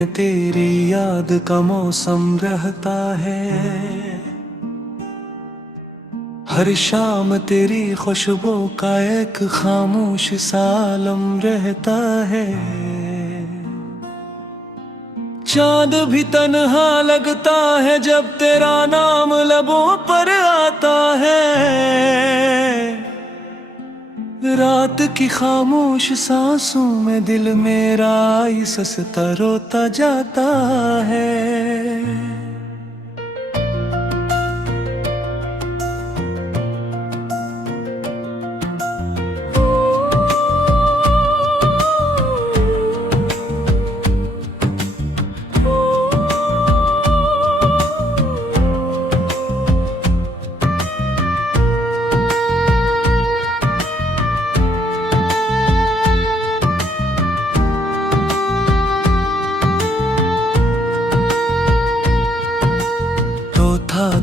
तेरी याद का मौसम रहता है, हर शाम तेरी खुशबू का एक खामोश सालम रहता है। चांद भी तन्हा लगता है जब तेरा नाम लबों पर आता है। रात की खामोश सांसों में दिल मेरा ससता रोता जाता है।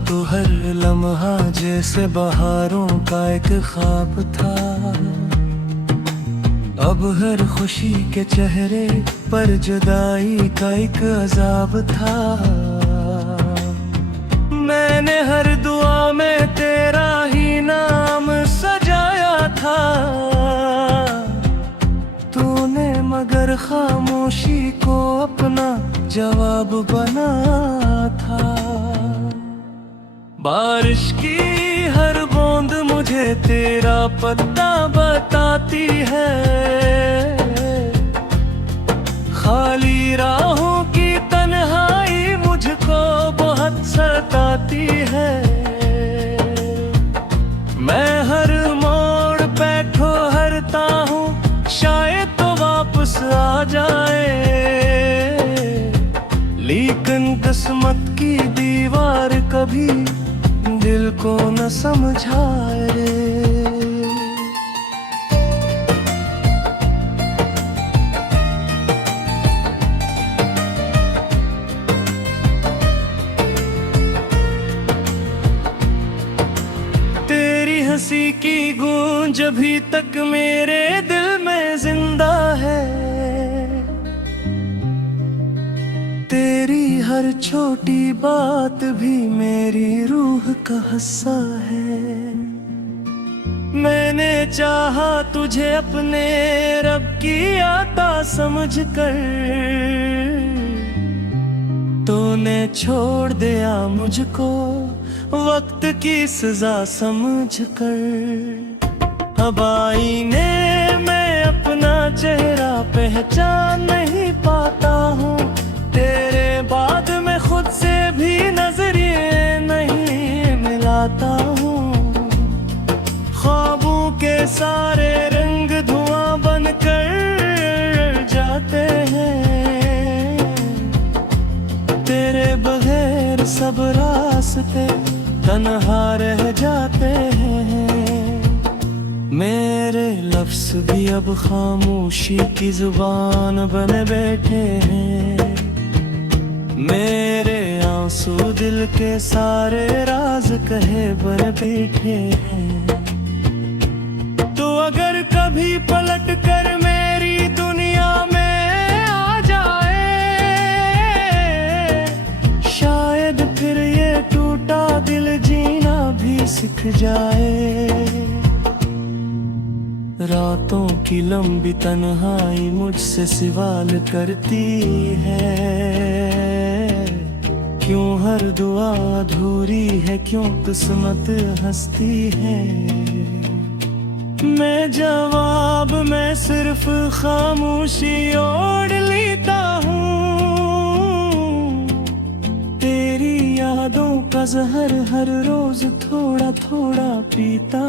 तो हर लम्हा जैसे बहारों का एक ख्वाब था, अब हर खुशी के चेहरे पर जुदाई का एक अजाब था। मैंने हर दुआ में तेरा ही नाम सजाया था, तूने मगर खामोशी को अपना जवाब बना था। बारिश की हर बूंद मुझे तेरा पता बताती है, खाली राहों की तन्हाई मुझको बहुत सताती है। मैं हर मोड़ पे ठहरता हूँ, शायद तो वापस आ जाए, लेकिन किस्मत की दीवार कभी दिल को न समझाए रे। तेरी हंसी की गूंज अभी तक मेरे दिल में जिंदा है, तेरी हर छोटी बात भी मेरी रूह का हिस्सा है। मैंने चाहा तुझे अपने रब की आता समझ कर, तूने छोड़ दिया मुझको वक्त की सजा समझ कर। अब आईने मैं अपना चेहरा पहचान नहीं पाता हूँ, तेरे बाद में खुद से भी नजरिए नहीं मिलाता हूँ। ख्वाबों के सारे रंग धुआं बनकर जाते हैं, तेरे बगैर सब रास्ते तन्हा रह जाते हैं। मेरे लफ्ज़ भी अब खामोशी की जुबान बन बैठे हैं, मेरे आंसू दिल के सारे राज कहे बन बैठे हैं। तो अगर कभी पलट कर मेरी दुनिया में आ जाए, शायद फिर ये टूटा दिल जीना भी सीख जाए। रातों की लंबी तन्हाई मुझसे सवाल करती है, क्यों हर दुआ अधूरी है, क्यों किस्मत हंसती है। मैं जवाब में सिर्फ खामोशी ओढ़ लेता हूँ, तेरी यादों का जहर हर रोज थोड़ा थोड़ा पीता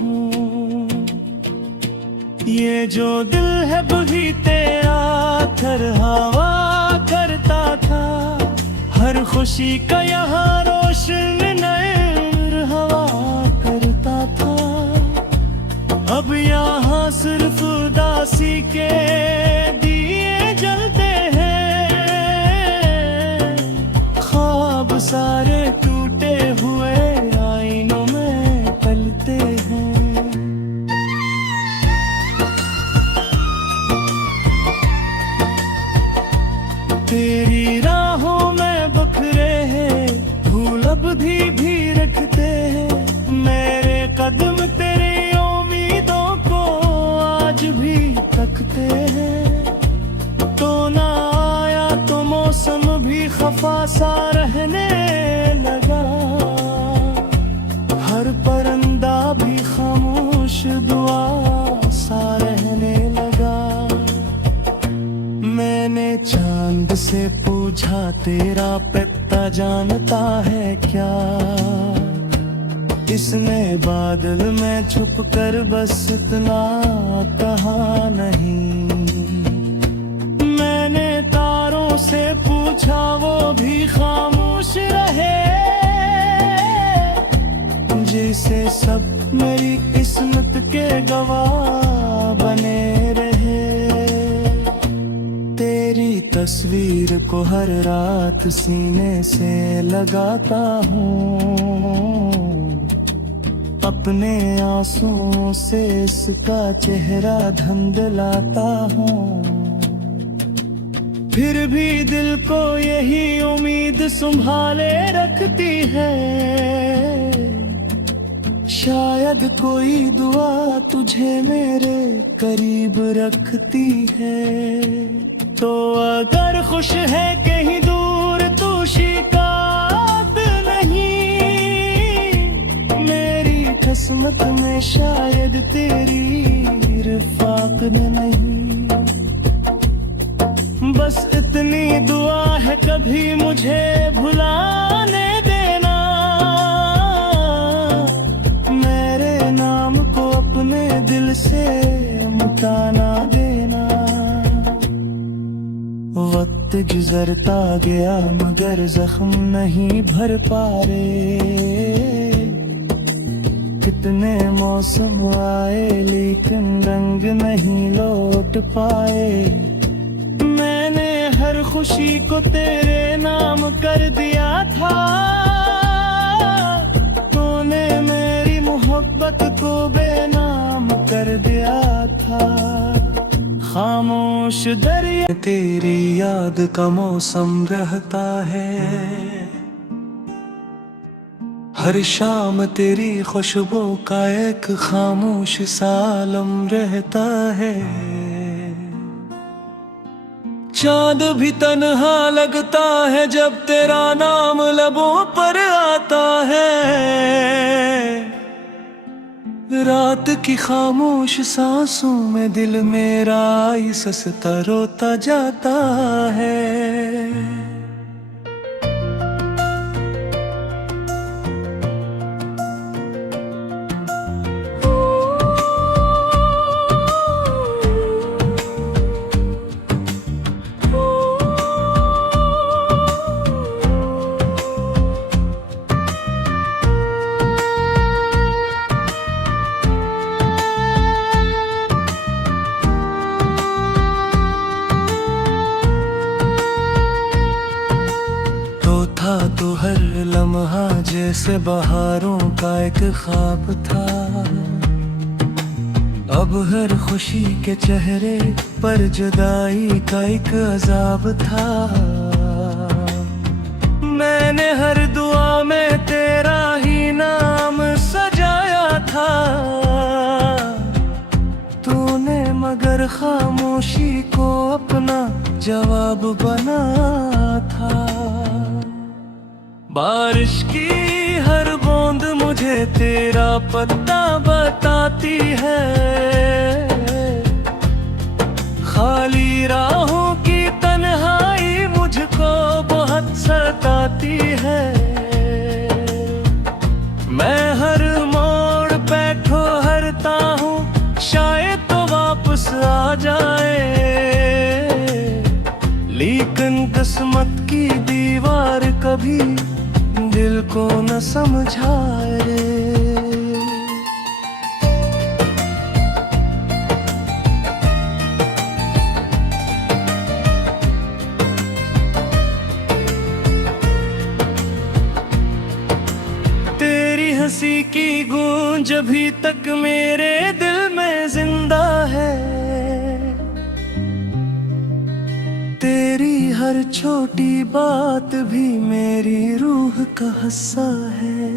हूँ। ये जो दिल है वही तेरा थर हवा करता था, हर खुशी का यहाँ रोशन नए हवा करता था। अब यहाँ सिर्फ उदासी के दिए जलते हैं, ख्वाब सारे टूटे हुए आईनों में पलते हैं। खफा सा रहने लगा, हर परिंदा भी खामोश दुआ सा रहने लगा। मैंने चांद से पूछा तेरा पिता जानता है क्या, इसने बादल में छुप कर बस इतना कहा नहीं। मैंने तारों से पूछा वो भी खामोश रहे, जिसे सब मेरी किस्मत के गवाह बने रहे। तेरी तस्वीर को हर रात सीने से लगाता हूँ, अपने आंसुओं से इसका चेहरा धुंधलाता हूँ। फिर भी दिल को यही उम्मीद संभाले रखती है, शायद कोई दुआ तुझे मेरे करीब रखती है। तो अगर खुश है कहीं दूर तू शिकायत नहीं, मेरी किस्मत में शायद तेरी रिफ़ाक़त नहीं। बस इतनी दुआ है कभी मुझे भुलाने देना, मेरे नाम को अपने दिल से मिटाना देना। वक्त गुजरता गया मगर जख्म नहीं भर पा रहे, कितने मौसम आए लेकिन रंग नहीं लौट पाए। मैंने हर खुशी को तेरे नाम कर दिया था, तूने मेरी मोहब्बत को बेनाम कर दिया था। खामोश दरिया तेरी याद का मौसम रहता है, हर शाम तेरी खुशबू का एक खामोश सालम रहता है। चांद भी तन्हा लगता है जब तेरा नाम लबों पर आता है, रात की खामोश सांसों में दिल मेरा आहिस्ता रोता जाता है। तो हर लम्हा जैसे बहारों का एक ख्वाब था, अब हर खुशी के चेहरे पर जुदाई का एक अजाब था। मैंने हर दुआ में तेरा ही नाम सजाया था, तूने मगर खामोशी को अपना जवाब बना था। बारिश की हर बूंद मुझे तेरा पता बताती है, खाली राहों की तन्हाई मुझको बहुत सताती है। मैं हर मोड़ पे ठहरता हूँ शायद तो वापस आ जाए, लेकिन किस्मत की दीवार कभी दिल को न समझाए रे। तेरी हंसी की गूंज अभी तक मेरे दिल में जिंदा है, तेरी हर छोटी बात भी मेरी रूह का हिस्सा है।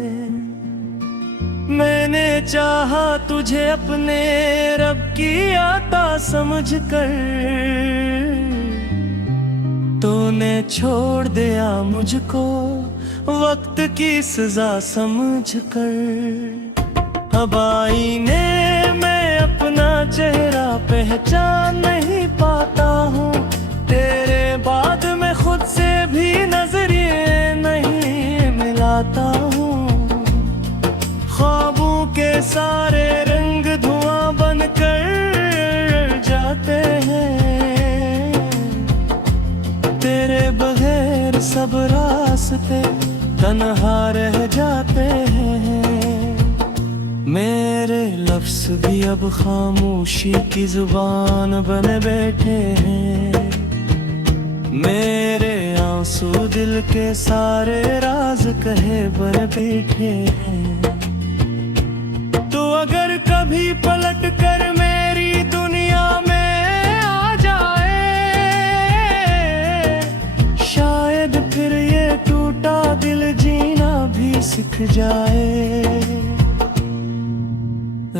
मैंने चाहा तुझे अपने रब की आता समझ कर, तूने छोड़ दिया मुझको वक्त की सजा समझकर। अब आईने में अपना चेहरा पहचान नहीं पाता हूँ। तेरे बाद में खुद से भी नजरिए नहीं मिलाता हूँ। ख्वाबों के सारे रंग धुआं बनकर जाते हैं। तेरे बगैर सब रास्ते तन्हा रह जाते हैं। मेरे लफ्ज़ भी अब खामोशी की जुबान बन बैठे हैं। मेरे आंसू दिल के सारे राज कहे बन बैठे हैं। तो अगर कभी पलट कर मेरी दुनिया में आ जाए, शायद फिर ये टूटा दिल जीना भी सीख जाए।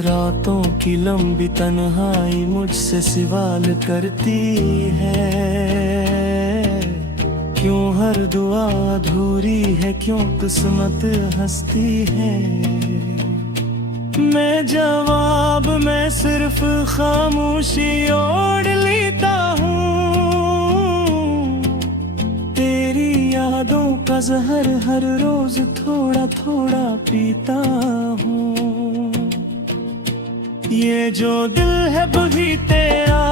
रातों की लंबी तन्हाई मुझसे सवाल करती है। क्यों हर दुआ अधूरी है, क्यों किस्मत हंसती है। मैं जवाब में सिर्फ खामोशी ओढ़ लेता हूँ। तेरी यादों का जहर हर रोज थोड़ा थोड़ा पीता हूँ। ये जो दिल है वही तेरा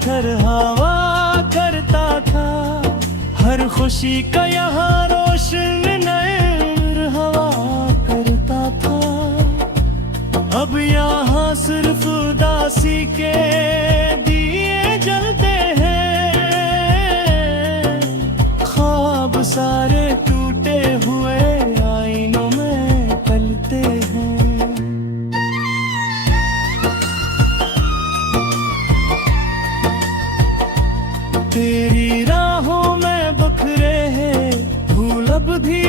थर हवा करता था। हर खुशी का यहाँ रोशन नए हवा करता था। अब यहाँ सिर्फ उदासी के दिए जलते हैं। ख्वाब सारे टूटे हुए आईनों में पलते हैं। तेरी राहों में बखरे हैं फूल अब भी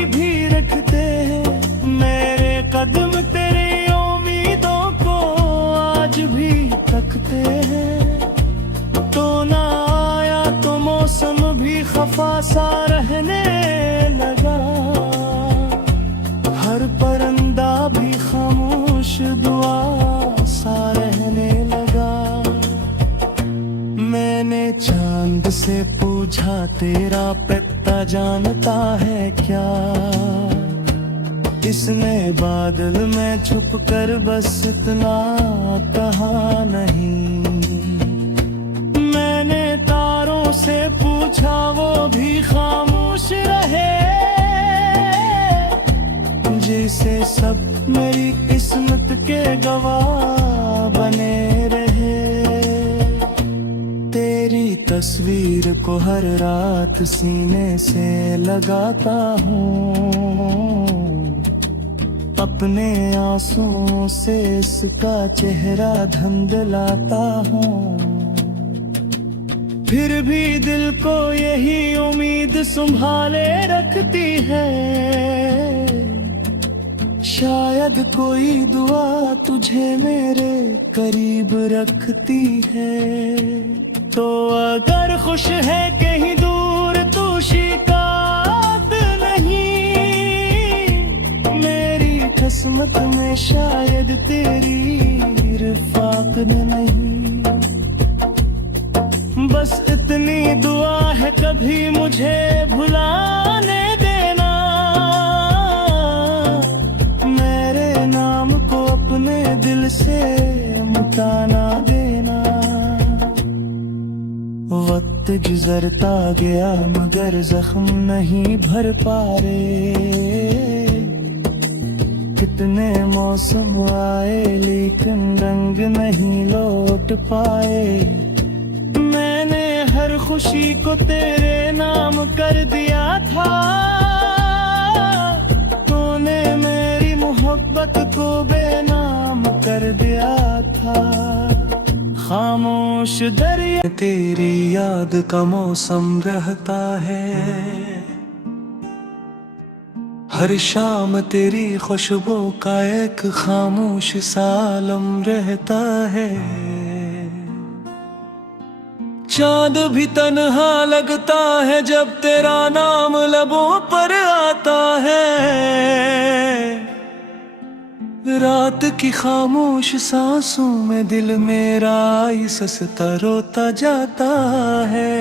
रखते हैं। मेरे कदम तेरी उम्मीदों को आज भी तकते हैं। तो ना आया तो मौसम भी खफा सा रहने लगा। हर परिंदा भी खामोश दुआ सा रहने लगा। मैंने चांद से पूछा तेरा पता जानता है क्या। इसने बादल में छुप कर बस इतना कहा नहीं। मैंने तारों से पूछा वो भी खामोश रहे। जैसे सब मेरी किस्मत के गवाह बने रहे। तेरी तस्वीर को हर रात सीने से लगाता हूँ। अपने आंसुओं से इसका चेहरा धुंधलाता हूँ। फिर भी दिल को यही उम्मीद संभाले रखती है। शायद कोई दुआ तुझे मेरे करीब रखती है। तो अगर खुश है कहीं दूर तू शिकायत नहीं। मेरी किस्मत में शायद तेरी रिफ़ाक़त नहीं। बस इतनी दुआ है कभी मुझे भुलाने देना। मेरे नाम को अपने दिल से मिटाना देना। वक्त गुजरता गया मगर जख्म नहीं भर पा रहे। कितने मौसम आए लेकिन रंग नहीं लौट पाए। मैंने हर खुशी को तेरे नाम कर दिया था। तूने मेरी मोहब्बत को बेनाम कर दिया था। खामोश दरिया तेरी याद का मौसम रहता है। हर शाम तेरी खुशबू का एक खामोश सालम रहता है। चांद भी तन्हा लगता है जब तेरा नाम लबों पर आता है। रात की खामोश सांसों में दिल मेरा आहिस्ता रोता जाता है।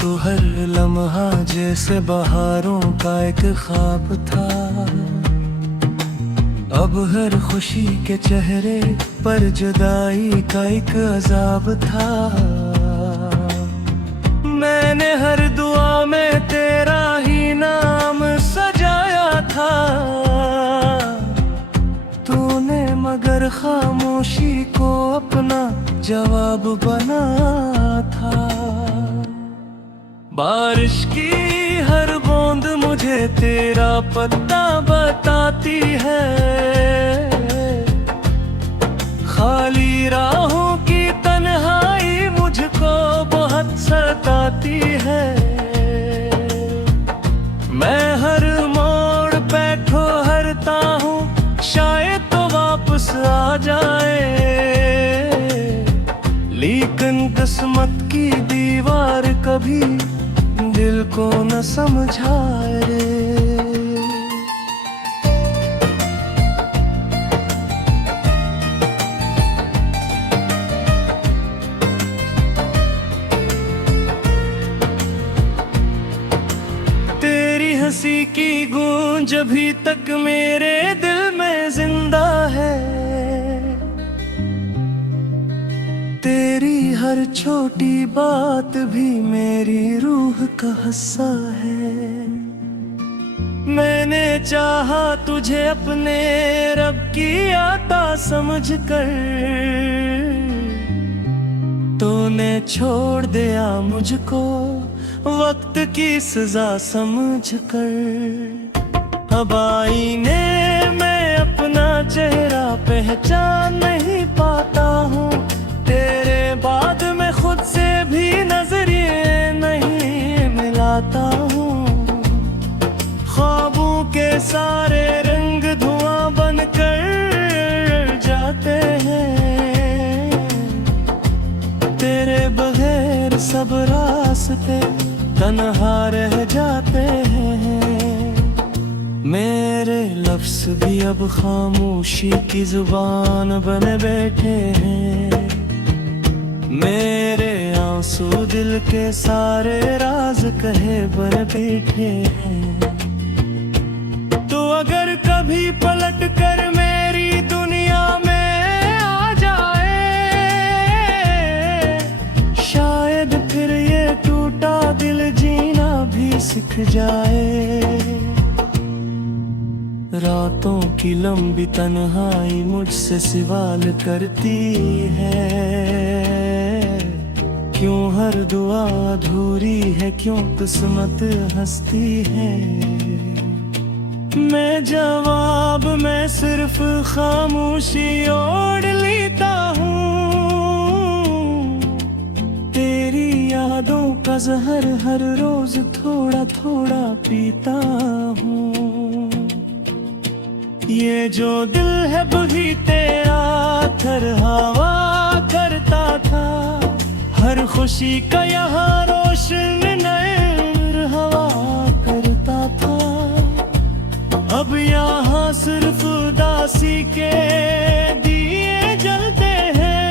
तो हर लम्हा जैसे बहारों का एक ख्वाब था। अब हर खुशी के चेहरे पर जुदाई का एक अजाब था। मैंने हर दुआ में तेरा ही नाम सजाया था। तूने मगर खामोशी को अपना जवाब बना था। बारिश की हर बूंद मुझे तेरा पता बताती है। खाली राहों की तन्हाई मुझको बहुत सताती है। मैं हर मोड़ पे ठहरता हूँ, शायद तो वापस आ जाए। लेकिन किस्मत की दीवार कभी दिल को न समझाए रे। तेरी हंसी की गूंज अभी तक मेरे दिल में जिंदा है। तेरी हर छोटी बात भी मेरी रूह का हिस्सा है। मैंने चाहा तुझे अपने रब की आता समझ कर। तूने छोड़ दिया मुझको वक्त की सजा समझ कर। अब आईने में अपना चेहरा पहचान नहीं पाता हूँ। तेरे बाद में खुद से भी नजरिए नहीं मिलाता हूँ। ख्वाबों के सारे रंग धुआं बनकर जाते हैं। तेरे बगैर सब रास्ते तन्हा रह जाते हैं। मेरे लफ्ज़ भी अब खामोशी की जुबान बन बैठे हैं। मेरे आंसू दिल के सारे राज कहे बन बैठे हैं। तो अगर कभी पलट कर मेरी दुनिया में आ जाए, शायद फिर ये टूटा दिल जीना भी सीख जाए। रातों की लंबी तन्हाई मुझसे सवाल करती है। क्यों हर दुआ अधूरी है, क्यों किस्मत हंसती है। मैं जवाब में सिर्फ खामोशी ओढ़ लेता हूँ। तेरी यादों का जहर हर रोज थोड़ा थोड़ा पीता हूँ। ये जो दिल है वही तेरा थर हवा करता था। हर खुशी का यहाँ रोशन नैर हवा करता था। अब यहाँ सिर्फ उदासी के दिए जलते हैं।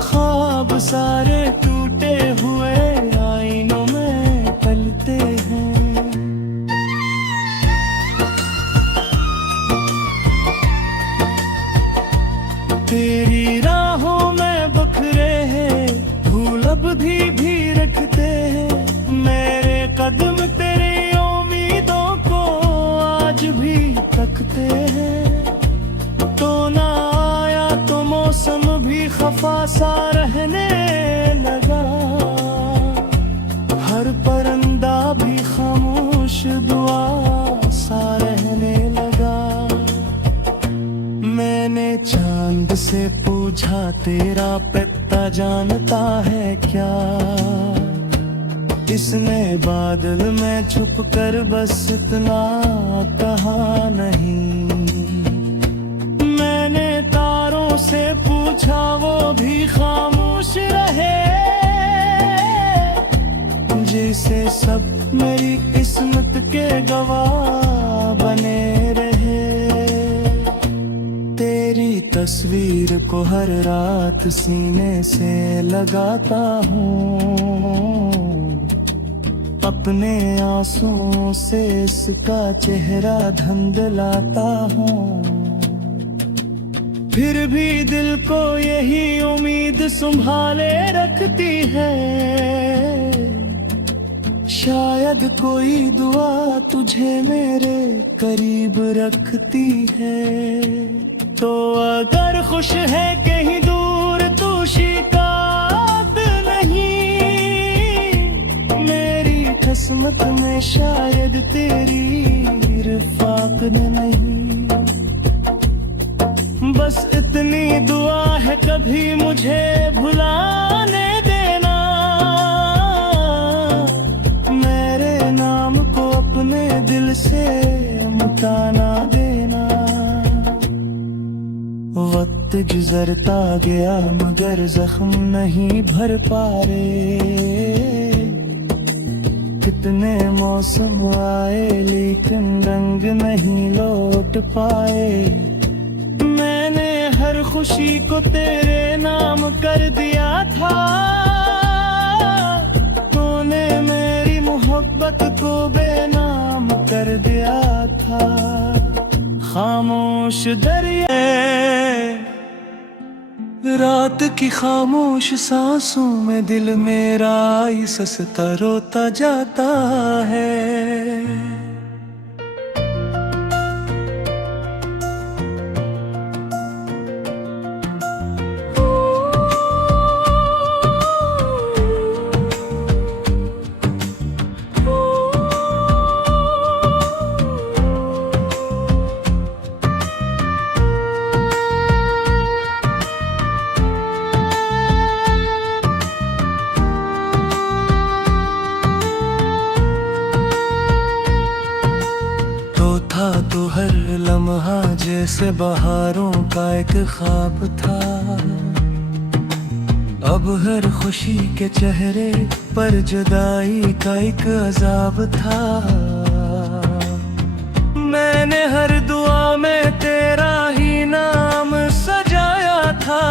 ख्वाब सारे टूटे हुए आईनों में पलते हैं। तेरी राहों में बखरे हैं फूल अब भी रखते हैं। मेरे कदम तेरी उम्मीदों को आज भी तकते हैं। तो ना आया तो मौसम खफा सा रहने लगा, हर परिंदा भी खामोश दुआ सा रहने लगा। मैंने चांद से पूछा तेरा पिता जानता है क्या, इसने बादल में छुप कर बस इतना कहा नहीं। मैंने तारों से पूछा वो भी खामोश रहे, जिसे सब मेरी किस्मत के गवाह बने रहे। तेरी तस्वीर को हर रात सीने से लगाता हूँ, अपने आंसुओं से इसका चेहरा धुंधलाता हूँ। फिर भी दिल को यही उम्मीद संभाले रखती है, शायद कोई दुआ तुझे मेरे करीब रखती है। तो अगर खुश है कहीं दूर तू शिकायत नहीं, मेरी किस्मत में शायद तेरी रिफ़ाक़त नहीं। बस इतनी दुआ है कभी मुझे भुलाने देना, मेरे नाम को अपने दिल से मिटाना देना। वक्त गुजरता गया मगर जख्म नहीं भर पा रहे, कितने मौसम आए लेकिन रंग नहीं लौट पाए। मैंने हर खुशी को तेरे नाम कर दिया था, तूने मेरी मोहब्बत को बेनाम कर दिया था। खामोश दरिया रात की खामोश सांसों में दिल मेरा ससता रोता जाता है। तो हर लम्हा जैसे बहारों का एक ख्वाब था, अब हर खुशी के चेहरे पर जुदाई का एक अजाब था। मैंने हर दुआ में तेरा ही नाम सजाया था,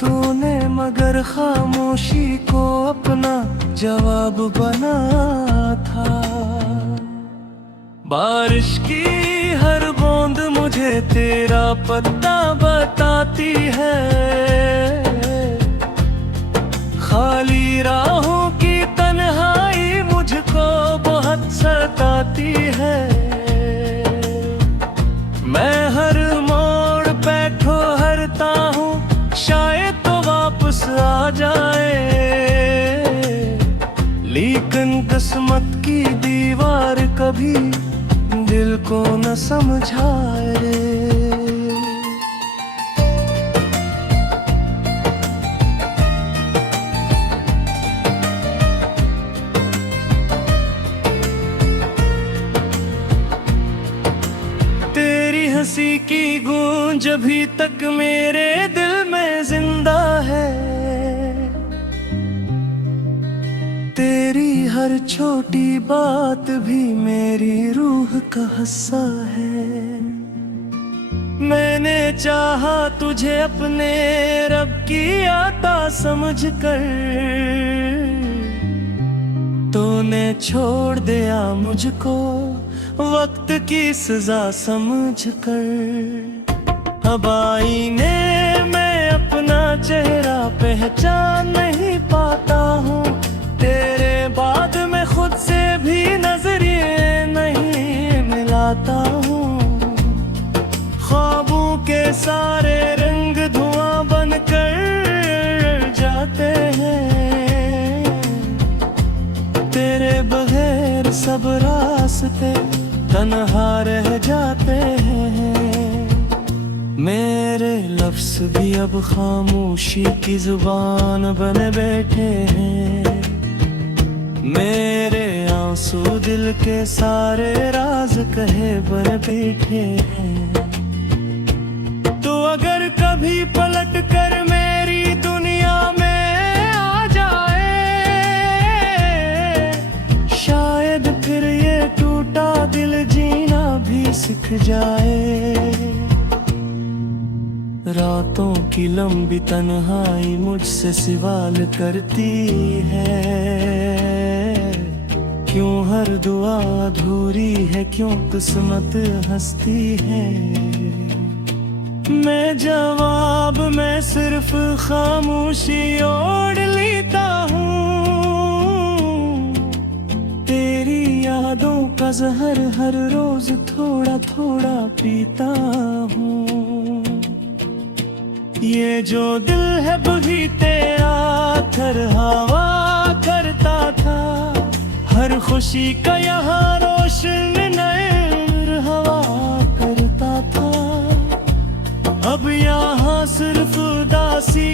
तूने मगर खामोशी को अपना जवाब बना था। बारिश की हर बूंद मुझे तेरा पता बताती है, खाली राहों की तन्हाई मुझको बहुत सताती है। मैं हर मोड़ पे ठहरता हूँ, शायद तो वापस आ जाए, लेकिन किस्मत की दीवार कभी दिल को न समझाए रे। तेरी हंसी की गूंज अभी तक मेरे दिल में जिंदा है, तेरी हर छोटी बात भी मेरी रूह का हिस्सा है। मैंने चाहा तुझे अपने रब की आता समझकर, तूने छोड़ दिया मुझको वक्त की सजा समझकर। अब आईने में अपना चेहरा पहचान नहीं पाता हूँ, तेरे बाद में खुद से भी नजरिए नहीं मिलाता हूँ। ख्वाबों के सारे रंग कर जाते हैं। तेरे बगैर सब रास्ते तन्हा रह जाते हैं। मेरे लफ्ज़ भी अब खामोशी की जुबान बन बैठे हैं। मेरे आंसू दिल के सारे राज कहे बन बैठे हैं। तो अगर कभी पलट कर मेरी दुनिया में आ जाए, शायद फिर ये टूटा दिल जीना भी सीख जाए। रातों की लंबी तन्हाई मुझसे सवाल करती है, क्यों हर दुआ अधूरी है, क्यों किस्मत हंसती है। मैं जवाब में सिर्फ खामोशी ओढ़ लेता हूँ। तेरी यादों का जहर हर रोज थोड़ा थोड़ा पीता हूँ। ये जो दिल है वही तेरा थर हवा करता था। हर खुशी का यहाँ रोशन नए हवा करता था। अब यहाँ सिर्फ उदासी